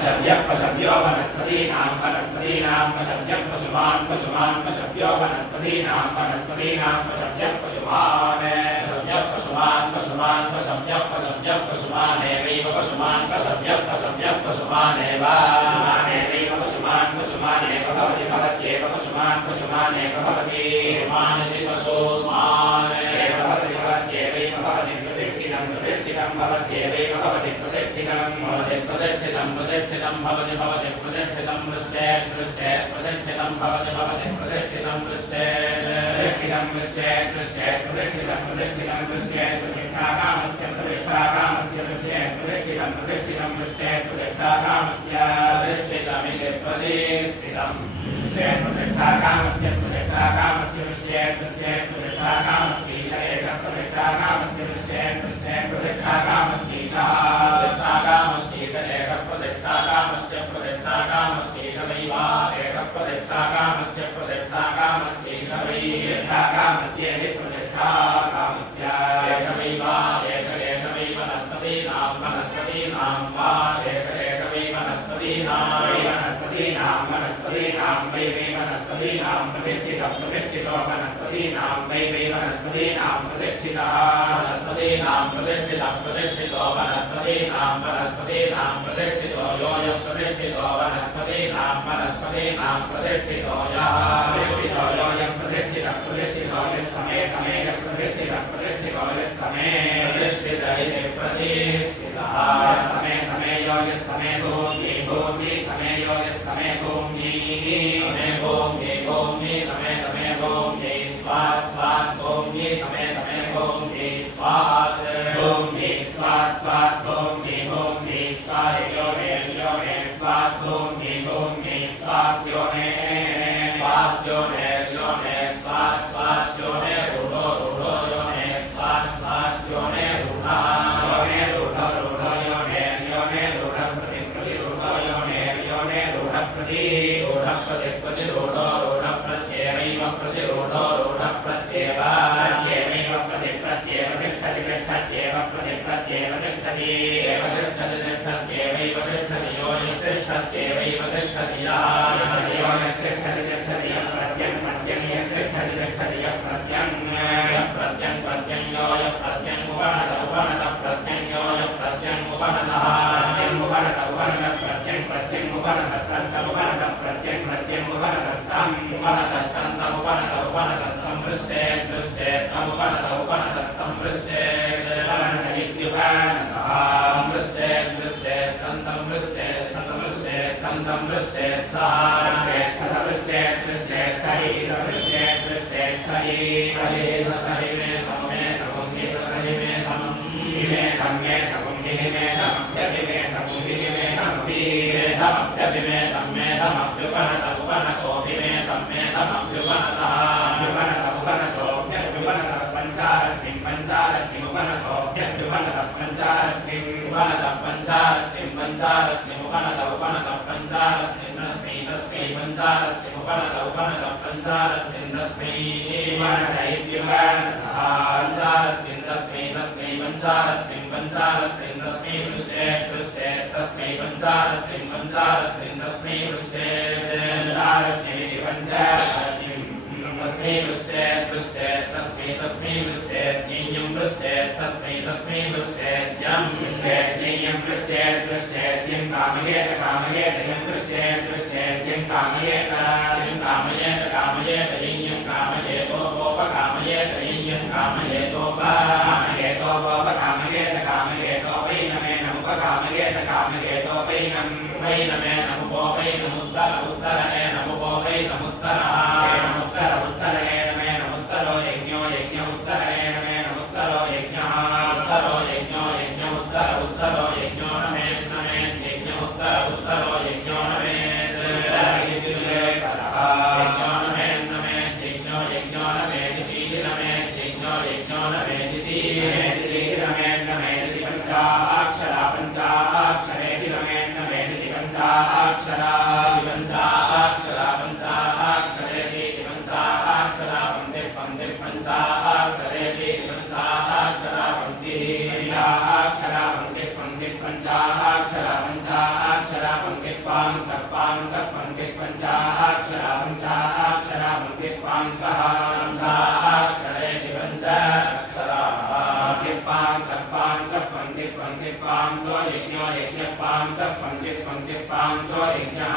पशव्यो वनस्पतीनां पशव्यः पशुमान् पशव्यो वनस्पतीनां पशव्यः पशुमानेवैव पशव्यः पशुमानेव पशुमानेव भवति भवत्येव पशुमानेव भवति पशुमानिति पशुमानेव भवति भवत्येवैव भवति प्रतिष्ठितं भवत्येवैव भवति प्रतिष्ठितं भवति प्रतिष्ठितं पृष्ठेत् प्रतिष्ठितं भवति प्रतिष्ठितं पृष्ठेत् प्रतिष्ठितं पृष्ठेत् प्रतिष्ठाकामस्य पृष्ठेत् प्रतिष्ठितं पृष्ठेत् प्रतिष्ठाकामस्य प्रतिष्ठितमिति प्रतिष्ठितं प्रतिष्ठाकामस्य पृष्ठेत् प्रतिष्ठाकामस्यैष प्रतिष्ठाकामस्य पृष्ठेत् प्रतिष्ठाकामस्यैषः प्रतिष्ठाकामस्यैष एष प्रतिष्ठाकामस्य प्रतिष्ठाकामस्यैष वैवा एष प्रतिष्ठाकामस्य प्रतिष्ठाकामस्यैष वै प्रतिष्ठाकामस्येति प्रतिष्ठाकामस्य एष वैवा एष वै वनस्पतीनां वा एष वै वनस्पतीनां वै वनस्पतीनां प्रतिष्ठितो वनस्पतीनां वै वनस्पतीनां प्रतिष्ठितः प्रतिष्ठितो वनस्पतीनां प्रतिष्ठितो योऽयं प्रतिष्ठितो वनस्पतीनां प्रतिष्ठितो यः प्रतिष्ठितो योऽयं प्रतिष्ठितो यस्समे प्रतिष्ठितो यस्समे प्रतिष्ठित इति प्रतिष्ठितः समे यो यस्समे भूमि समे यो यस्समे भूमि समे भूमि स्वात् भूमि समे भूमि स्वात् भूमि स्वात् भूमि स्वात् योने स्वात् भूमि स्वात् योने स्वात् योने रूढो योने स्वात् योने रूढः रूढः योने रूढः प्रतिरूढो योने रूढः प्रतिरूढो रूढः प्रत्येवैव प्रतिरूढो रूढः प्रत्येव तिष्ठत्येव प्रत्येव तिष्ठति तिष्ठत्येवैव तिष्ठति यो यस्तिष्ठत्येवैव तिष्ठति यः तिष्ठति प्रत्यं यस्तिष्ठति यः प्रत्यं यो यः प्रत्यं उपनतः प्रत्यं यो यः प्रत्यं उपनतः प्रत्यं उपनतस्तम् उपनतस्तं पृष्ठेत् उपनतस्तं पृष्ठेत् पृष्ठेत् तन्तं पृष्ठेत् तन्तं पृष्ठेत् पंचाक्षरा पंक्तिः पंचाक्षरा पंक्तिः पंचाक्षरेति पंचाक्षरा पंक्तिः यज्ञो यज्ञः पंक्तिः यज्ञः यज्ञो यज्ञः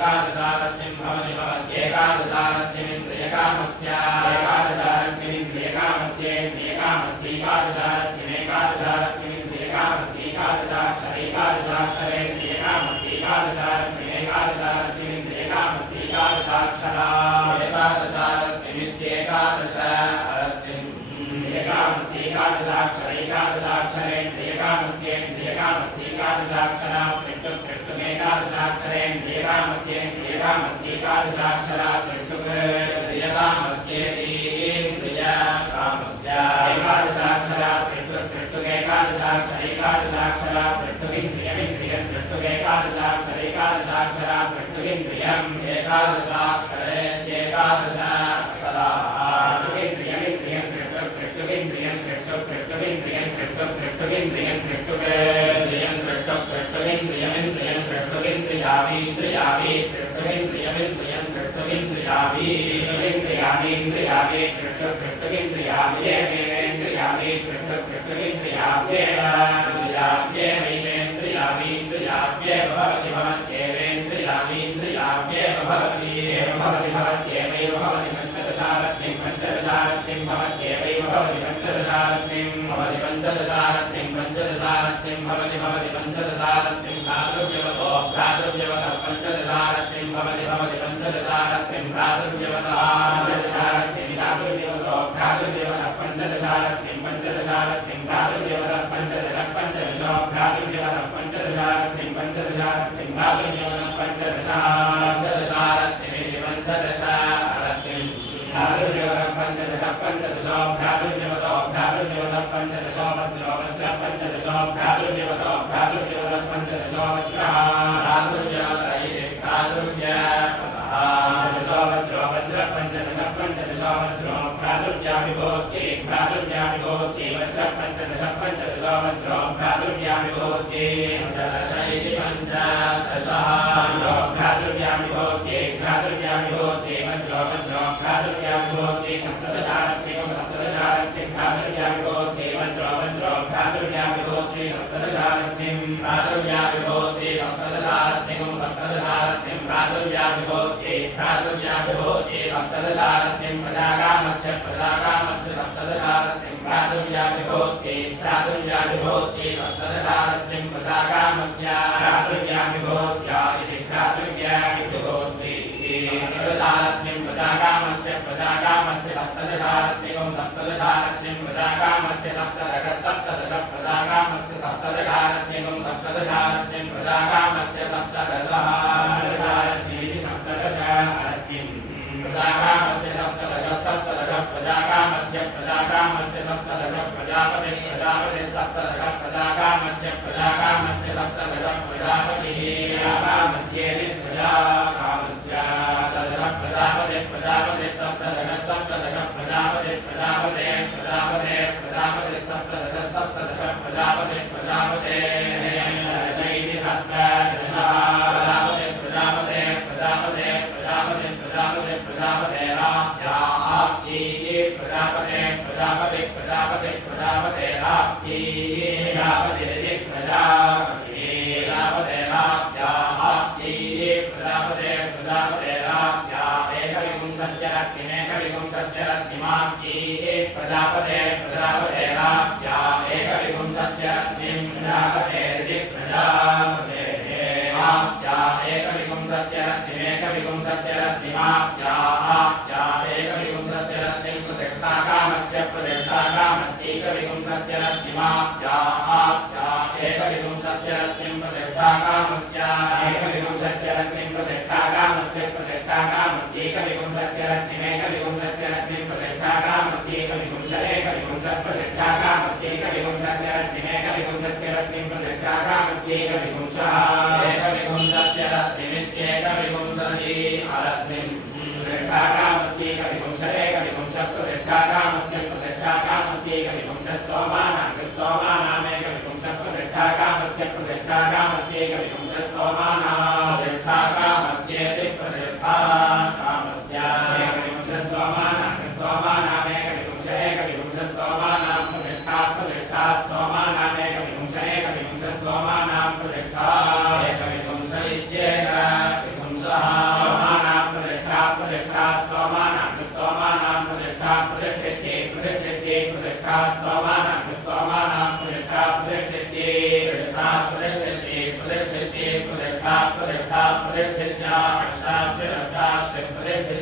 भवत्येकादशारत्निं भवति एकादशारत्यमिन्द्रियकामस्य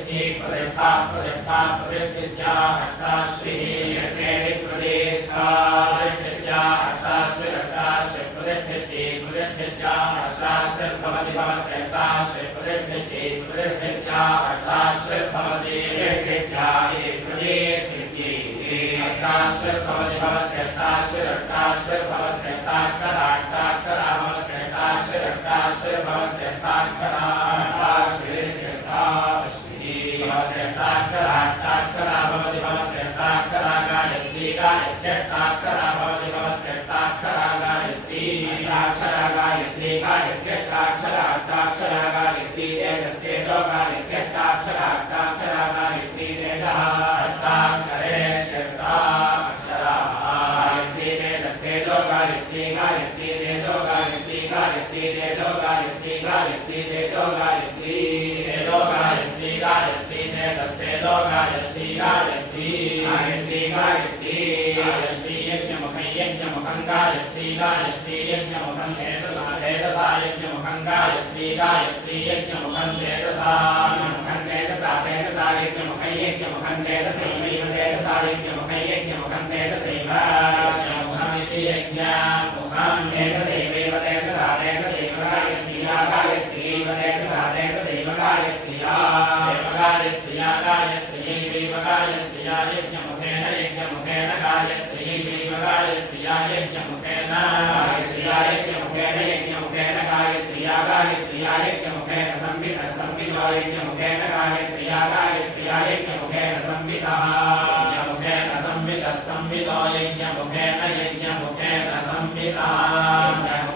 प्रतिष्ठिति प्रतिष्ठा प्रतिष्ठा प्रतिष्ठित्या अष्टाश्री अष्टेति प्रतिष्ठा प्रतिष्ठित्या अष्टाश्री अष्टाश्री प्रतिष्ठिति प्रतिष्ठित्या अष्टाश्री भवति भवत्यष्टाश्री प्रतिष्ठिति प्रतिष्ठित्या अष्टाश्री भवति प्रतिष्ठित्या प्रतिष्ठिति अष्टाश्री भवति भवत्यष्टाश्री अष्टाश्री भवत्यष्टाक्षरा अष्टाक्षरा भवत्यष्टाश्री अष्टाश्री भवत्यष्टाक्षरा अष्टाश्री अष्टाश्री भवत्यष्टाक्षरा अष्टाक्षरा भवति भवत्यष्टाक्षरा गायत्री गायत्यष्टाक्षरा भवति भवत्यष्टाक्षरा गायत्री अष्टाक्षरा गायत्री गायत्यष्टाक्षरा अष्टाक्षरा गायत्री तेजस्तेजो गायत्यष्टाक्षरा अष्टाक्षरा गायत्री तेजः अष्टाक्षरे अष्टाक्षरा गायत्री तेजस्तेजो गायत्री गायत्री तेजो गायत्री गायत्री तेजो गायत्री गायत्री तेजो गायत्री तेजो गायत्री गायत्री तेजस्तेजो गायत्री गायत्री गायत्री गायत्री गायत्री यज्ञमुखं यज्ञमुखं गायत्री गायत्री यज्ञमुखं तेजसा तेजसा यज्ञमुखं गायत्री गायत्री यज्ञमुखं तेजसा मुखं तेजसा तेजसा यज्ञमुखं यज्ञमुखं तेजसैव तेजसा यज्ञमुखं यज्ञमुखं तेजसैव यज्ञमुखमिति यज्ञमुखं तेजसैव तेजसा तेजसैव गायत्र्या गायत्र्यैव तेजसा तेजसैव गायत्र्या गायत्र्या गायत्र्यैव गायत्र्या यज्ञमुखेन यज्ञमुखेन गायत्र्यैव गायत्र्या यज्ञमुखेन गायत्र्या यज्ञमुखेन यज्ञमुखेन गायत्र्या गायत्र्या यज्ञमुखेन संवितः संवितो यज्ञमुखेन गायत्र्या गायत्र्या यज्ञमुखेन संवितः यज्ञमुखेन संवितः संवितो यज्ञमुखेन यज्ञमुखेन संवितः